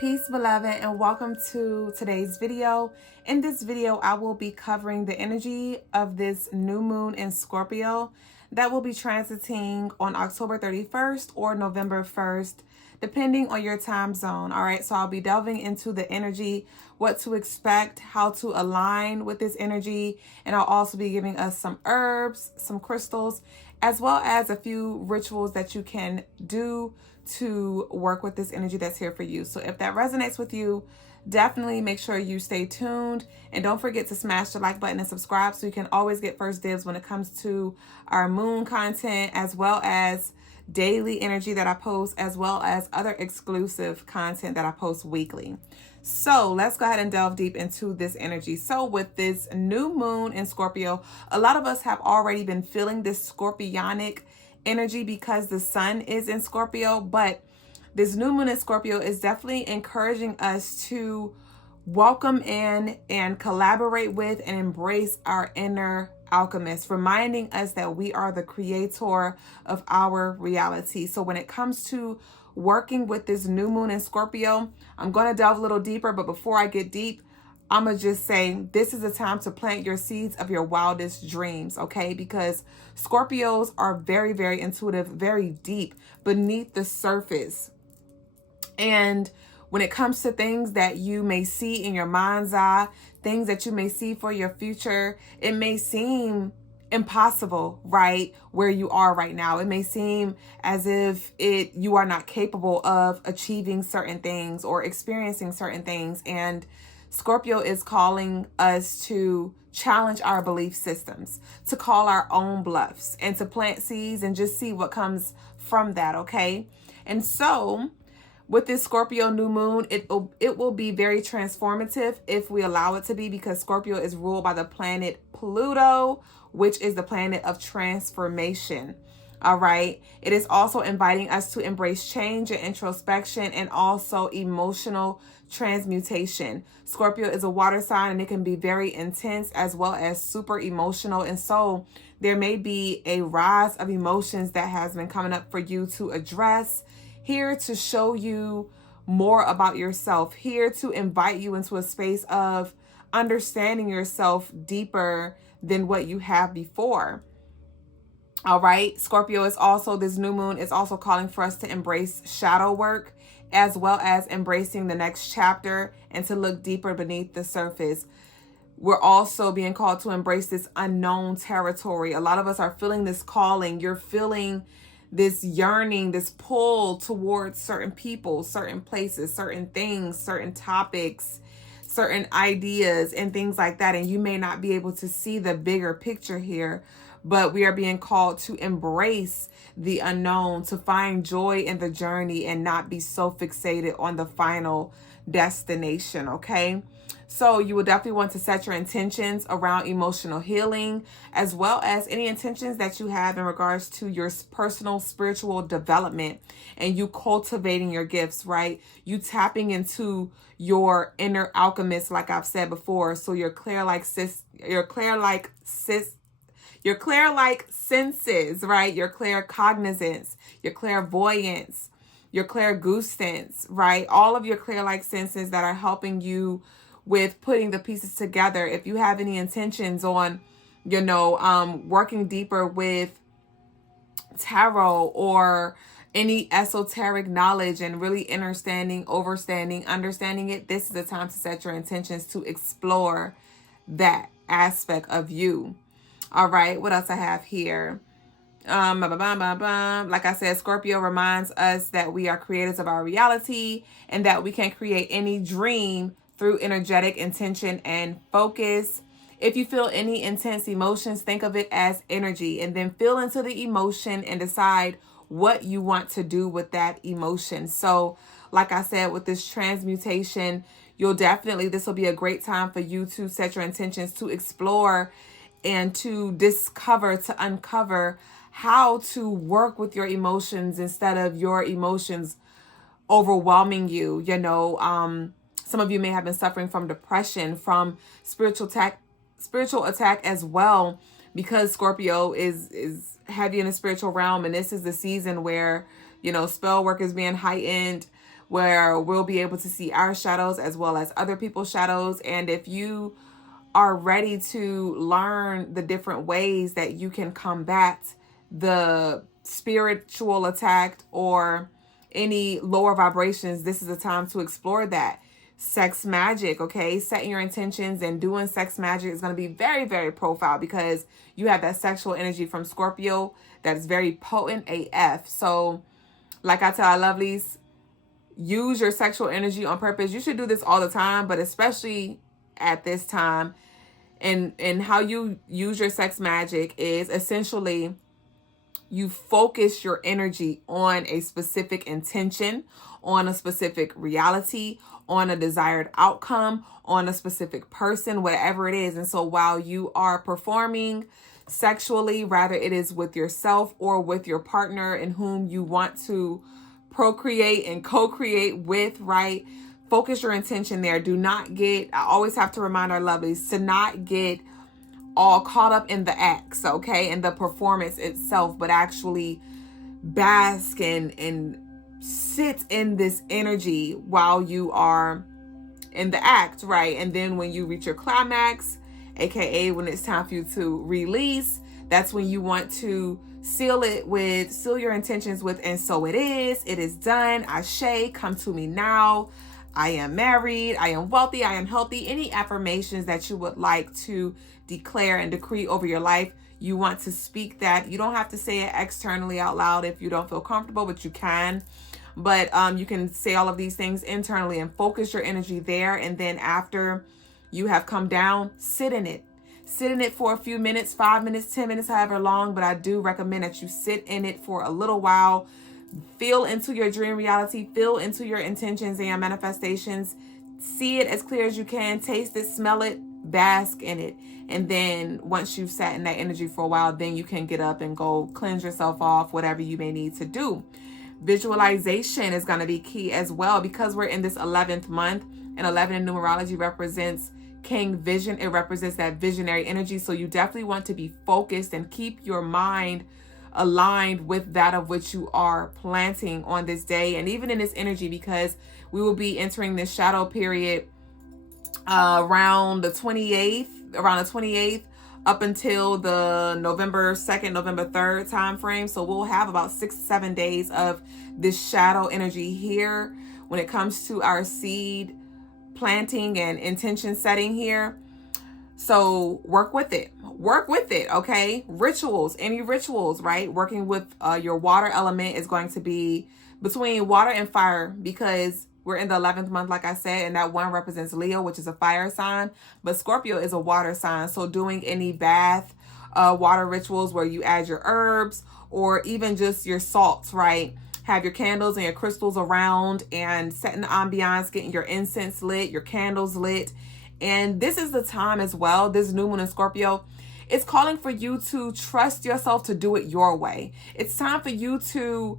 Peace, beloved, and welcome to today's video. In this video, I will be covering the energy of this new moon in Scorpio that will be transiting on October 31st or November 1st, depending on your time zone. All right, so I'll be delving into the energy, what to expect, how to align with this energy, and I'll also be giving us some herbs, some crystals, as well as a few rituals that you can do to work with this energy that's here for you. So if that resonates with you, definitely make sure you stay tuned, and don't forget to smash the like button and subscribe so you can always get first dibs when it comes to our moon content, as well as daily energy that I post, as well as other exclusive content that I post weekly. So let's go ahead and delve deep into this energy. So with this new moon in Scorpio, a lot of us have already been feeling this scorpionic energy because the sun is in Scorpio, but this new moon in Scorpio is definitely encouraging us to welcome in and collaborate with and embrace our inner alchemist, reminding us that we are the creator of our reality. So when it comes to working with this new moon in Scorpio, I'm going to delve a little deeper, but before I get deep, I'm going to just say this is a time to plant your seeds of your wildest dreams, okay? Because Scorpios are very, very intuitive, very deep beneath the surface. And when it comes to things that you may see in your mind's eye, things that you may see for your future, it may seem impossible, right? Where you are right now. It may seem as if you are not capable of achieving certain things or experiencing certain things. And Scorpio is calling us to challenge our belief systems, to call our own bluffs, and to plant seeds and just see what comes from that, okay? And so with this Scorpio new moon, it will be very transformative if we allow it to be, because Scorpio is ruled by the planet Pluto, which is the planet of transformation. All right. It is also inviting us to embrace change and introspection, and also emotional transmutation. Scorpio is a water sign, and it can be very intense as well as super emotional. And so there may be a rise of emotions that has been coming up for you to address, here to show you more about yourself, here to invite you into a space of understanding yourself deeper than what you have before. All right. Scorpio is also, this new moon is also calling for us to embrace shadow work, as well as embracing the next chapter and to look deeper beneath the surface. We're also being called to embrace this unknown territory. A lot of us are feeling this calling. You're feeling this yearning, this pull towards certain people, certain places, certain things, certain topics, certain ideas and things like that. And you may not be able to see the bigger picture here, but we are being called to embrace the unknown, to find joy in the journey and not be so fixated on the final destination, okay? So you will definitely want to set your intentions around emotional healing, as well as any intentions that you have in regards to your personal spiritual development and you cultivating your gifts, right? You tapping into your inner alchemist, like I've said before. So your clair-like senses, right? Your claircognizance, your clairvoyance, your clairgustance, right? All of your clair-like senses that are helping you with putting the pieces together. If you have any intentions on, working deeper with tarot or any esoteric knowledge and really understanding it, this is the time to set your intentions to explore that aspect of you. All right, what else I have here? Like I said, Scorpio reminds us that we are creators of our reality and that we can create any dream through energetic intention and focus. If you feel any intense emotions, think of it as energy, and then feel into the emotion and decide what you want to do with that emotion. So like I said, with this transmutation, this will be a great time for you to set your intentions to explore and to discover, to uncover how to work with your emotions instead of your emotions overwhelming you. Some of you may have been suffering from depression, from spiritual attack as well, because Scorpio is heavy in the spiritual realm. And this is the season where, spell work is being heightened, where we'll be able to see our shadows as well as other people's shadows. And if you are ready to learn the different ways that you can combat the spiritual attack or any lower vibrations, this is a time to explore that. Sex magic, okay? Setting your intentions and doing sex magic is going to be very, very profound because you have that sexual energy from Scorpio that is very potent AF. So, like I tell our lovelies, use your sexual energy on purpose. You should do this all the time, but especially at this time. And how you use your sex magic is essentially you focus your energy on a specific intention, on a specific reality, on a desired outcome, on a specific person, whatever it is. And so while you are performing sexually, rather it is with yourself or with your partner in whom you want to procreate and co-create with, right? Focus your intention there. Do not get, I always have to remind our lovelies to not get all caught up in the acts, okay, and the performance itself, but actually bask and sit in this energy while you are in the act, right? And then when you reach your climax, aka when it's time for you to release, that's when you want to seal your intentions with, and so it is done. Ashe, come to me now. I am married, I am wealthy, I am healthy. Any affirmations that you would like to declare and decree over your life, you want to speak that. You don't have to say it externally out loud if you don't feel comfortable, but you can. But you can say all of these things internally and focus your energy there. And then after you have come down, sit in it. Sit in it for a few minutes, 5 minutes, 10 minutes, however long. But I do recommend that you sit in it for a little while. Feel into your dream reality. Feel into your intentions and your manifestations. See it as clear as you can. Taste it, smell it, bask in it. And then once you've sat in that energy for a while, then you can get up and go cleanse yourself off, whatever you may need to do. Visualization is going to be key as well because we're in this 11th month, and 11 in numerology represents King Vision. It represents that visionary energy. So you definitely want to be focused and keep your mind aligned with that of which you are planting on this day and even in this energy, because we will be entering this shadow period around the 28th up until the November 2nd, November 3rd time frame. So we'll have about 6-7 days of this shadow energy here when it comes to our seed planting and intention setting here. So work with it, okay? Rituals, any rituals, right? Working with your water element is going to be between water and fire, because we're in the 11th month, like I said, and that one represents Leo, which is a fire sign, but Scorpio is a water sign. So doing any bath water rituals where you add your herbs or even just your salts, right? Have your candles and your crystals around and setting the ambiance, getting your incense lit, your candles lit. And this is the time as well, this new moon in Scorpio, it's calling for you to trust yourself to do it your way. It's time for you to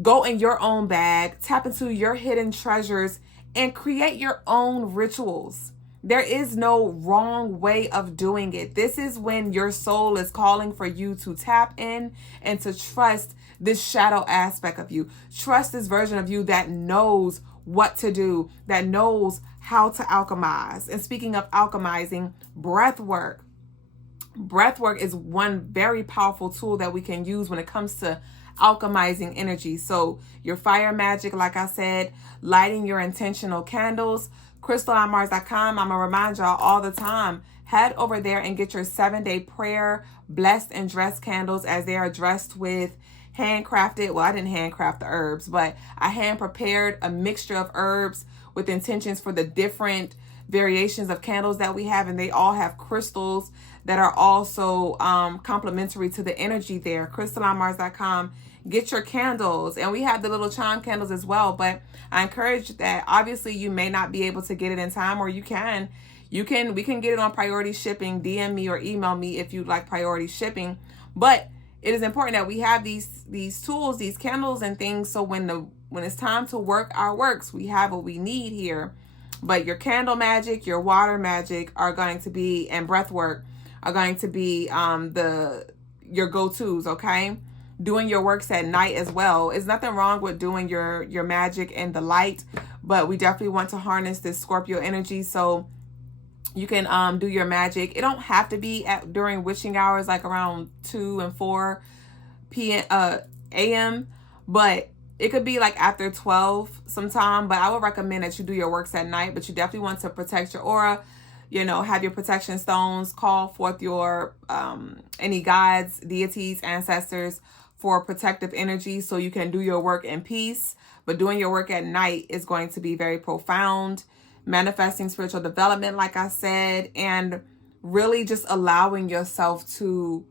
go in your own bag, tap into your hidden treasures, and create your own rituals. There is no wrong way of doing it. This is when your soul is calling for you to tap in and to trust this shadow aspect of you. Trust this version of you that knows what to do, that knows how to alchemize. And speaking of alchemizing, breath work. Breath work is one very powerful tool that we can use when it comes to alchemizing energy. So your fire magic, like I said, lighting your intentional candles, CrystallineMars.com. I'm going to remind y'all all the time, head over there and get your 7-day prayer, blessed and dressed candles, as they are dressed with handcrafted. Well, I didn't handcraft the herbs, but I hand prepared a mixture of herbs with intentions for the different variations of candles that we have. And they all have crystals that are also complementary to the energy there. CrystallineMars.com. Get your candles. And we have the little chime candles as well. But I encourage that obviously you may not be able to get it in time, or we can get it on priority shipping. DM me or email me if you'd like priority shipping. But it is important that we have these tools, these candles and things, so when it's time to work our works, we have what we need here. But your candle magic, your water magic are going to be, and breath work are going to be your go-tos, okay? doing your works at night as well. There's nothing wrong with doing your magic in the light, but we definitely want to harness this Scorpio energy so you can do your magic. It don't have to be during witching hours, like around 2 and 4 a.m., but it could be like after 12 sometime. But I would recommend that you do your works at night, but you definitely want to protect your aura, you know, have your protection stones, call forth your any guides, deities, ancestors for protective energy so you can do your work in peace. But doing your work at night is going to be very profound, manifesting spiritual development, like I said, and really just allowing yourself to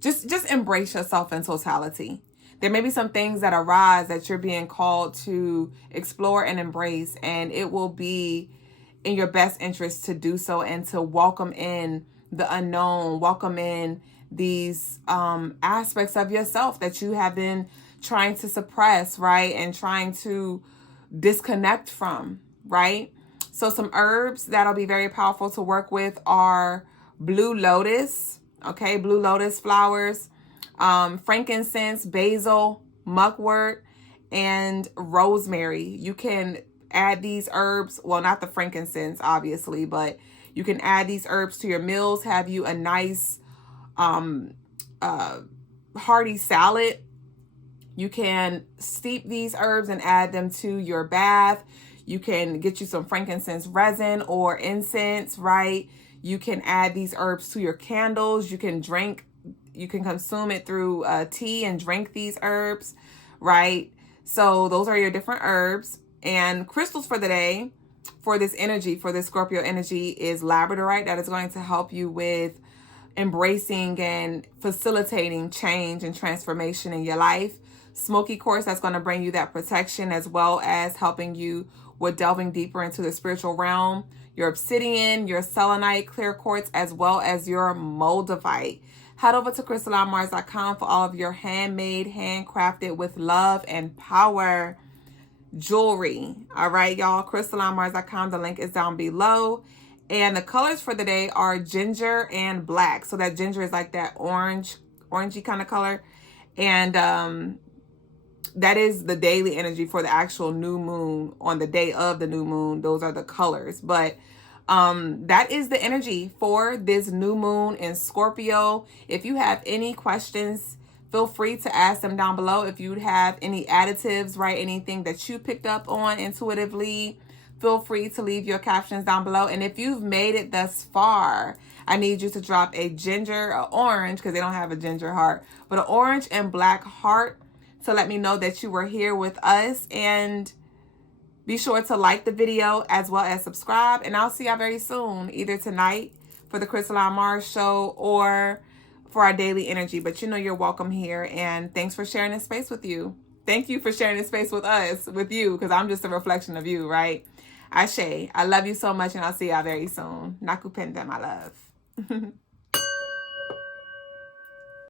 just embrace yourself in totality. There may be some things that arise that you're being called to explore and embrace, and it will be in your best interest to do so and to welcome in the unknown, welcome in these aspects of yourself that you have been trying to suppress, right? And trying to disconnect from, right? So some herbs that'll be very powerful to work with are blue lotus, okay? Blue lotus flowers, frankincense, basil, mugwort, and rosemary. You can add these herbs, well, not the frankincense, obviously, but you can add these herbs to your meals, have you a nice hearty salad. You can steep these herbs and add them to your bath. You can get you some frankincense resin or incense, right? You can add these herbs to your candles. You can consume it through tea and drink these herbs, right? So those are your different herbs. And crystals for the day, for this energy, for this Scorpio energy, is Labradorite. That is going to help you with embracing and facilitating change and transformation in your life. Smokey quartz, that's going to bring you that protection as well as helping you with delving deeper into the spiritual realm. Your obsidian, your selenite, clear quartz, as well as your moldavite. Head over to crystalinemars.com for all of your handmade, handcrafted with love and power jewelry. All right, y'all, crystalinemars.com. The link is down below. And the colors for the day are ginger and black. So that ginger is like that orangey kind of color. And that is the daily energy for the actual new moon. On the day of the new moon, those are the colors. But that is the energy for this new moon in Scorpio. If you have any questions, feel free to ask them down below. If you have any additives, right, anything that you picked up on intuitively, feel free to leave your captions down below. And if you've made it thus far, I need you to drop a ginger, or orange, because they don't have a ginger heart, but an orange and black heart to let me know that you were here with us. And be sure to like the video as well as subscribe. And I'll see y'all very soon, either tonight for the Crystaline Mars show or for our daily energy. But you know you're welcome here. And thanks for sharing this space with you. Thank you for sharing this space with us, with you, because I'm just a reflection of you, right? Ashe. I love you so much, and I'll see y'all very soon. Nakupenda, my love.